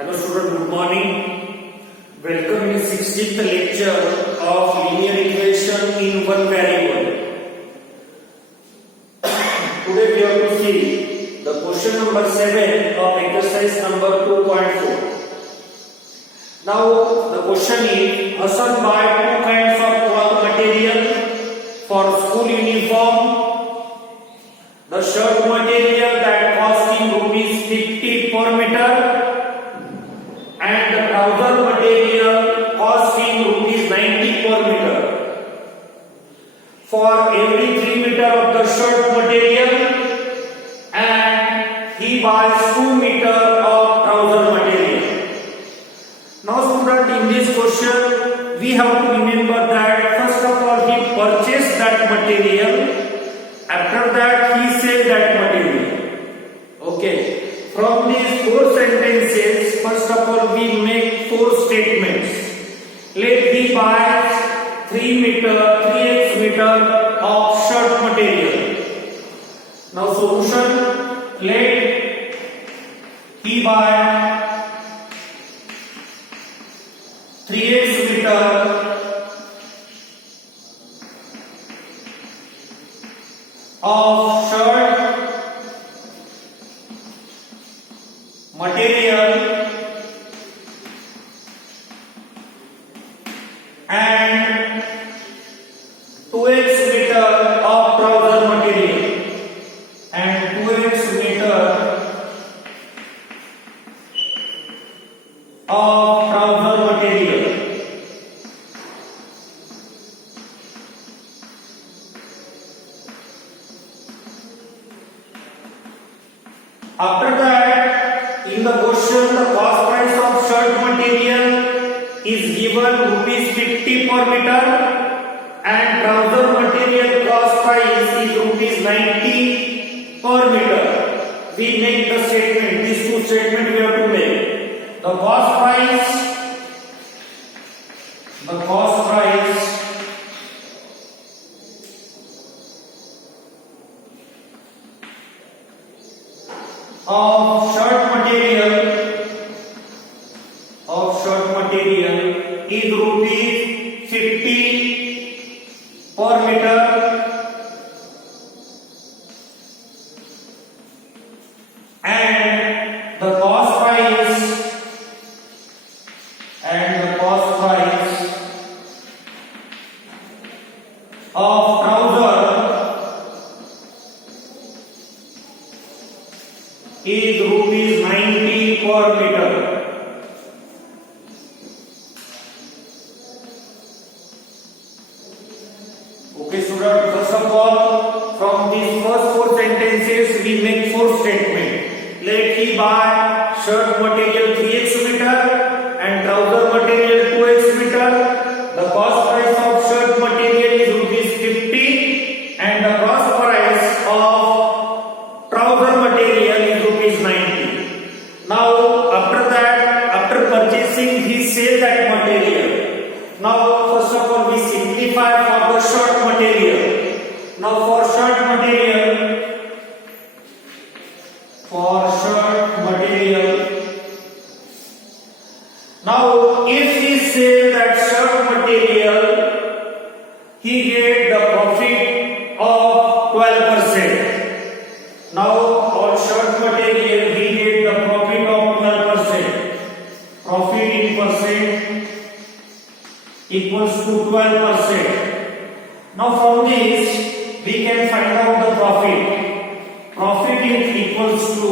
Hello student, good morning. Welcome in 16th lecture of linear equation in one variable. Today we have to see the question number 7 of exercise number 2.4. Now the question is, Hassan buy two kinds of cloth material for school uniform. The shirt material that cost him rupees 50 per meter and the trouser material cost him rupees 90 per meter. For every 3 meter of the shirt material and he buys 2 meter of trouser material. Now student, in this question we have to remember that first of all he purchased that material. After that he sells that material. Okay. From these 4 sentences, first of all we make 4 statements. Let me buy 3x meter of shirt material. Now solution, let he buy 3x meter of shirt material and 2x meter of trouser material and 2x meter of trouser material. After that, in the question, the cost price of shirt material is given rupees 50 per meter and trouser material cost price is rupees 90 per meter. We make the statement, these 2 statements we have to make. The cost price of shirt material is rupees 50 per meter and the cost price of trouser is rupees 90 per meter. Okay student, first of all from these first 4 sentences we make 4 statements. Let he buy shirt material 3x meter and trouser material 2x meter. The cost price of shirt material is rupees 50 and the cost price of trouser material is rupees 90. Now after that, after purchasing he sells that material. Now first of all we simplify for the shirt material. Now for shirt material, now if he sells that shirt material, he get the profit of 12%. Now on shirt material he get the profit of 12%. Profit in percent equals to 12%. Now from this we can find out the profit. Profit is equals to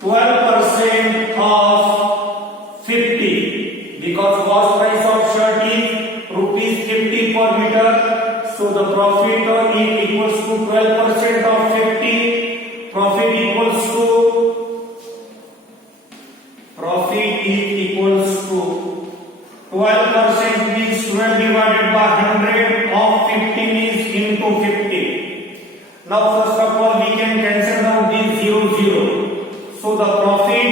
12% of 50 because cost price of shirt is rupees 50 per meter. So the profit is equals to 12% of 50. Profit is equals to 12% means 12 divided by 100 of 15 is into 50. Now first of all we can cancel down this 0. So the profit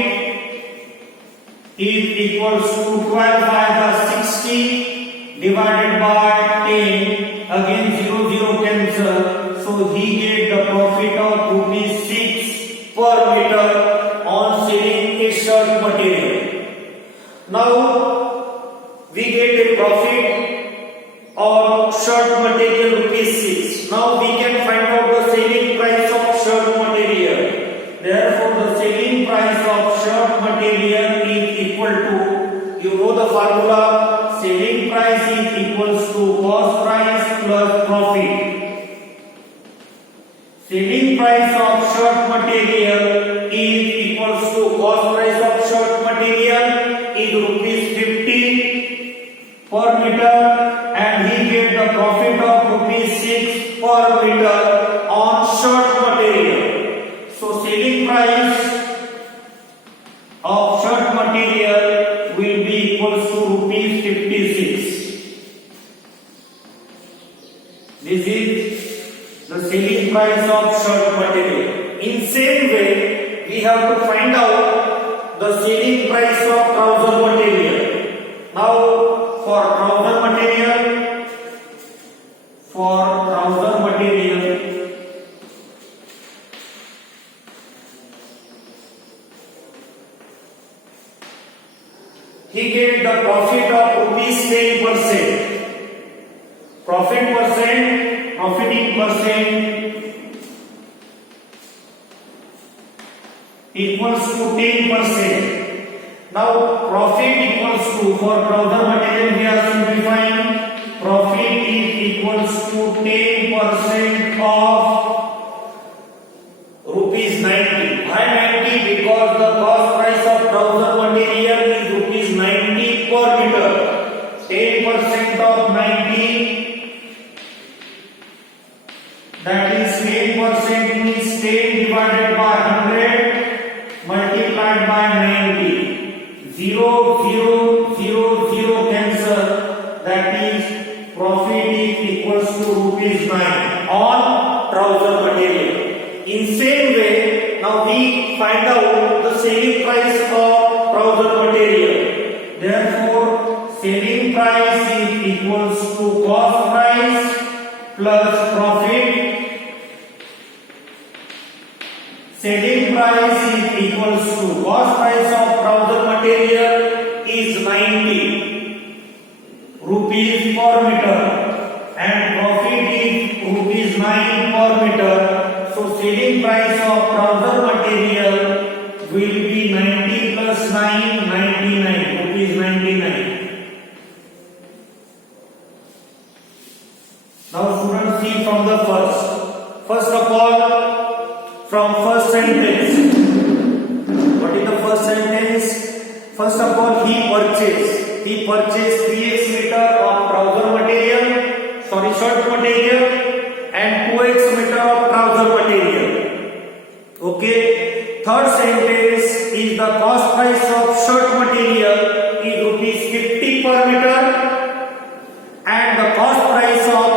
is equals to 12 by 60 divided by 10. Again 0 cancel. So he get the profit of rupees 6 per meter on selling a shirt selling price of shirt material is equals to cost price of shirt material is rupees 50 per meter, and he get the profit of rupees 6 per meter on shirt material. So selling price of shirt material will be equals to rupees 56. This is the selling price of shirt material. In same way, we have to find out the selling price of trouser material. Now, for trouser material, he get the profit of rupees 10%. Profiting percent equals to 10%. Now profit equals to, for trouser material we are simplifying, profit is equals to 10% of rupees 90. Why 90? Because the cost price of trouser material is rupees 90 per meter. 10% of 90, that is 10% means 10 divided by 100 multiplied by 90. 0, 0, 0, 0 cancel. That is profit is equals to rupees 9 on trouser material. In same way, now we find out the selling price of trouser material. Therefore, selling price is equals to cost price plus profit. Selling price is equals to cost price of trouser material is 90 rupees per meter and profit is rupees 9 per meter. So selling price of trouser material will be 90 plus 9, 99 rupees 99. Now students, see from the first of all, from first sentence. What is the first sentence? First of all, he purchased 3x meter of trouser material, shirt material, and 2x meter of trouser material. Okay. Third sentence is the cost price of shirt material is rupees 50 per meter, and the cost price of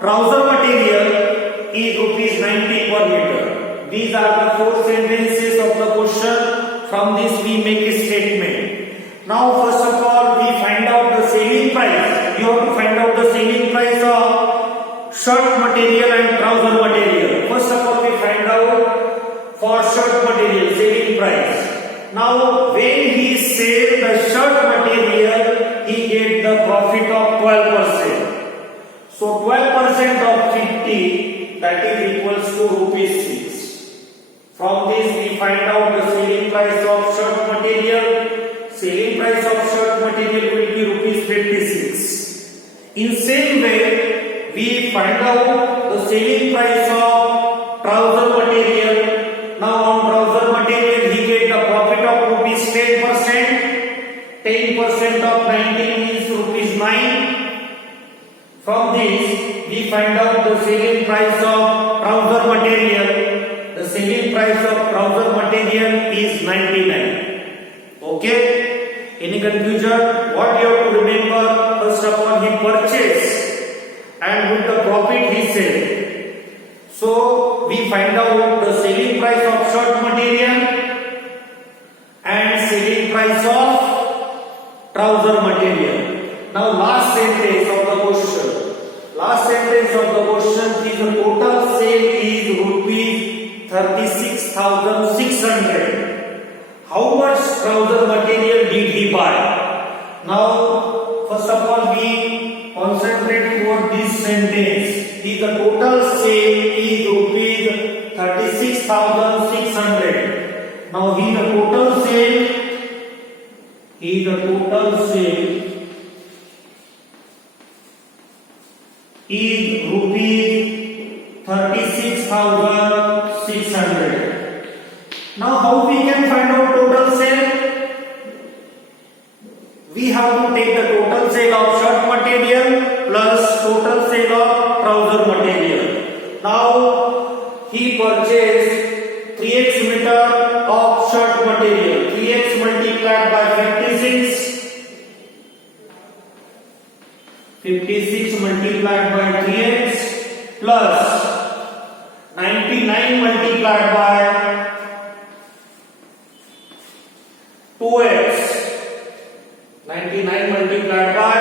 trouser material is rupees 90 per meter. These are the 4 sentences of the question. From this we make a statement. Now first of all, we find out the selling price. You have to find out the selling price of shirt material and trouser material. First of all, we find out for shirt material selling price. Now when he sells the shirt material, he get the profit of 12%. So 12% of 50, that is equals to rupees 6. From this we find out the selling price of shirt material. Selling price of shirt material will be rupees 56. In same way, we find out the selling price of trouser material. Now on trouser material he get the profit of rupees 10%. 10% of 90 means rupees 9. From this we find out the selling price of trouser material. The selling price of trouser material is 99. Okay? Any confusion? What you have to remember? First of all, he purchased and with the profit he sold. So we find out the selling price of shirt material and selling price of trouser material. Now last sentence of the question. Last sentence of the question is the total sale is rupees 36,600. How much trouser material did he buy? Now, first of all, we concentrate for this sentence. The total sale is rupees 36,600. Now, the total sale is rupees 36,600. purchased 3x meter of shirt material. 3x multiplied by 56 multiplied by 3x plus 99 multiplied by 2x. 99 multiplied by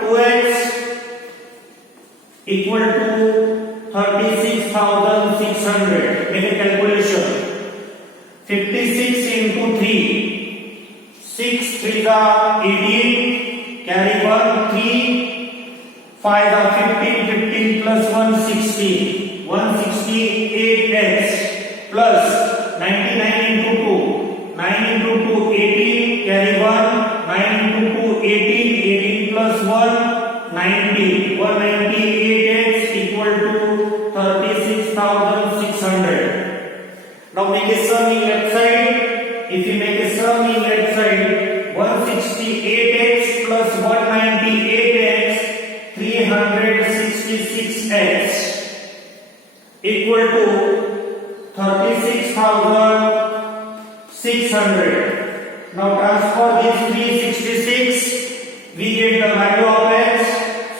2x equal to 36,600. Make a calculation. 56 into 3. 6 3 are 18. Carry 1 3. 5 are 15. 15 plus 1 16. 168x plus 99 into 2. 9 into 2 18. Carry 1. 9 into 2 18. 18 plus 1 90. 198x equal to 36,600. Now make a sum in left side. If you make a sum in left side, 168x plus 198x, 366x equal to 36,600. Now transfer this 366, we get the value of x.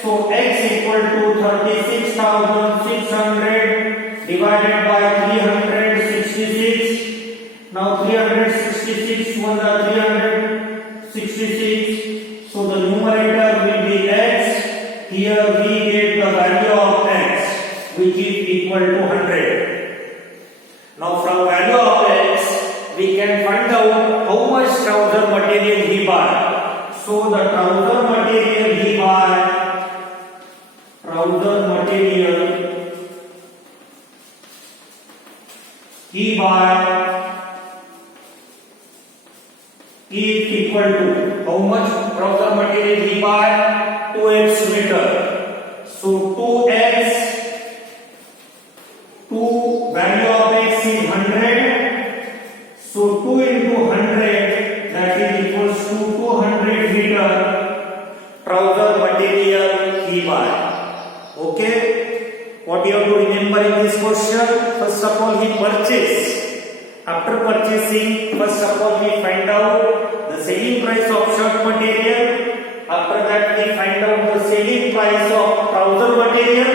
So x equal to 36,600 divided by 366. Now 366 1 are 366. So the numerator will be x. Here we get the value of x, which is equal to 100. Now from value of x, we can find out how much trouser material he buy. So the trouser material he buy, is equal to how much trouser material he buy? 2x meter. So 2x, 2 value of x is 100. So 2 into 100, that is equals to 200 meter trouser material he buy. Okay, what you have to remember in this question? First of all, he purchased. After purchasing, first of all we find out the selling price of shirt material. After that we find out the selling price of trouser material.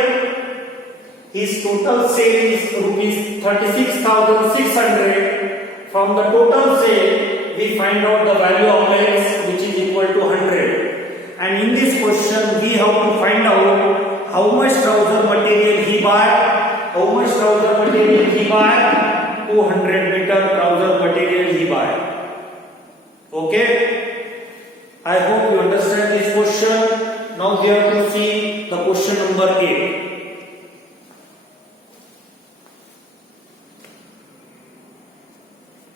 His total sale is rupees 36,600. From the total sale we find out the value of x, which is equal to 100. And in this question we have to find out how much trouser material he buy. How much trouser material he buy? 200 meter trouser material he buy. Okay, I hope you understand this question. Now we have to see the question number 8.